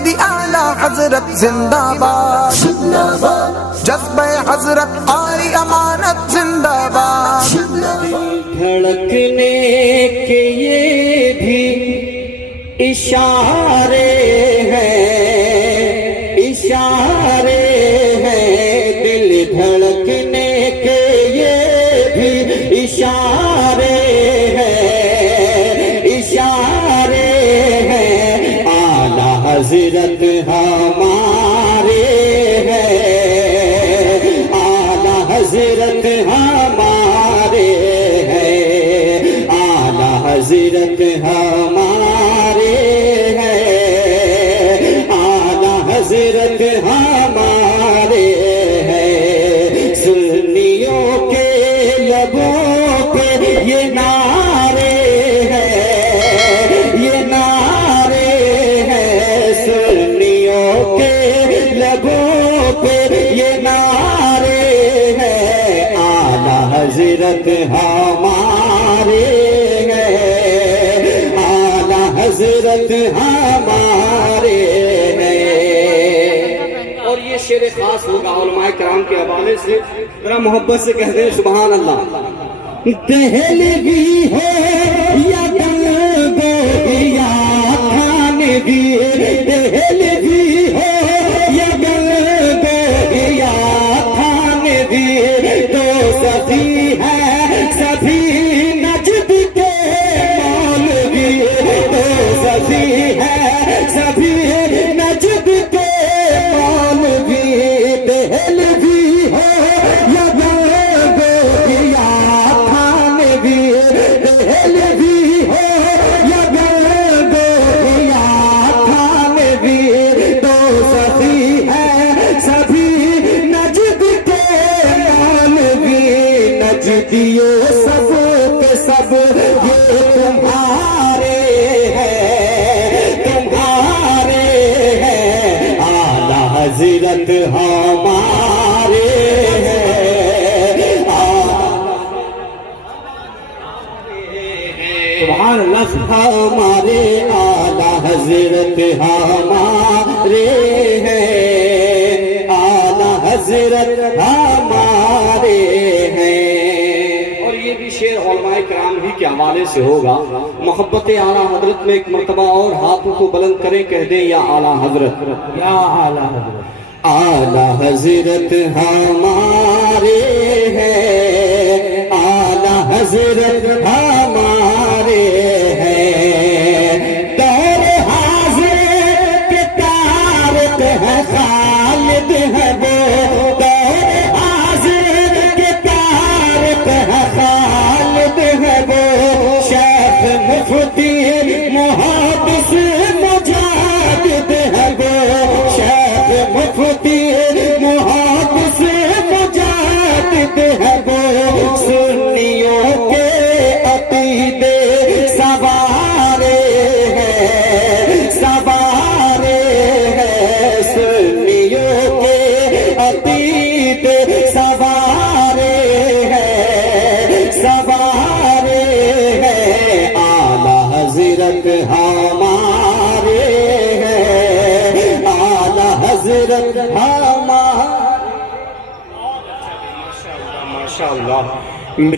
سیدی اعلیٰ حضرت زندہ باد، جذبہ حضرت قاری امانت زندہ باد۔ دھڑکنے کے یہ بھی اشارے ہیں، اشارے ہیں، دل دھڑکنے کے یہ بھی اشارے ہیں، اشارے ہیں، اعلیٰ حضرت ہمارے ہیں، اعلیٰ حضرت ہمارے ہیں، اعلیٰ حضرت ہمارے ہیں، اعلیٰ حضرت ہمارے ہیں۔ سنیوں کے لبوں پہ یہ نعرے ہیں، یہ نعرے ہیں، سنیوں کے لبوں پہ یہ نعرے ہیں، اعلیٰ حضرت ہمارے ہیں، اعلیٰ حضرت ہمارے ہیں۔ اور یہ شعر خاص ہوگا علماء کرام کے حوالے سے، ذرا محبت سے کہہ دیں سبحان اللہ۔ دہلوی ہو یا گنگو یا تھانوی، دہلوی ہو یا گنگو یا تھانوی، تو سبھی ہے سبھی نجد کے مولوی، تو سبھی ہے سبھی نجد کے مولوی، دہلوی ہو یا گنگو یا تھانوی، دہلوی ہو یا گنگو یا تھانوی، تو سبھی ہے سبھی نجد کے مولوی، نجدیوں سب کے سب یہ تمہارے ہیں، تمہارے ہیں، اعلیٰ حضرت ہمارے ہیں، سبحان اللہ، ہمارے اعلیٰ حضرت ہمارے ہیں، اعلیٰ حضرت ہمارے ہیں۔ اور یہ بھی شعر علماء کرام ہی کے حوالے سے ہوگا۔ محبت اعلیٰ حضرت میں ایک مرتبہ اور ہاتھوں کو بلند کریں، کہہ دیں یا اعلیٰ حضرت، یا اعلیٰ حضرت، اعلیٰ حضرت ہمارے ہیں، اعلیٰ حضرت ہمارے ہیں، دور حاضر کے تارک ہے، خالد ہے وہ، دور حاضر کے تارک ہے، خالد ہے وہ، شیخ مفتی محدث مجاہد ہے وہ، شیخ مفتی محدث مجاہد ہے وہ، سنیوں کے عقیدے سوارے ہیں، سوارے ہیں، سنیوں کے عقیدے سوارے ہیں، سوارے ہیں، اعلیٰ حضرت ہمارے ہیں، اعلیٰ حضرت ہمارے۔ ماشاء اللہ،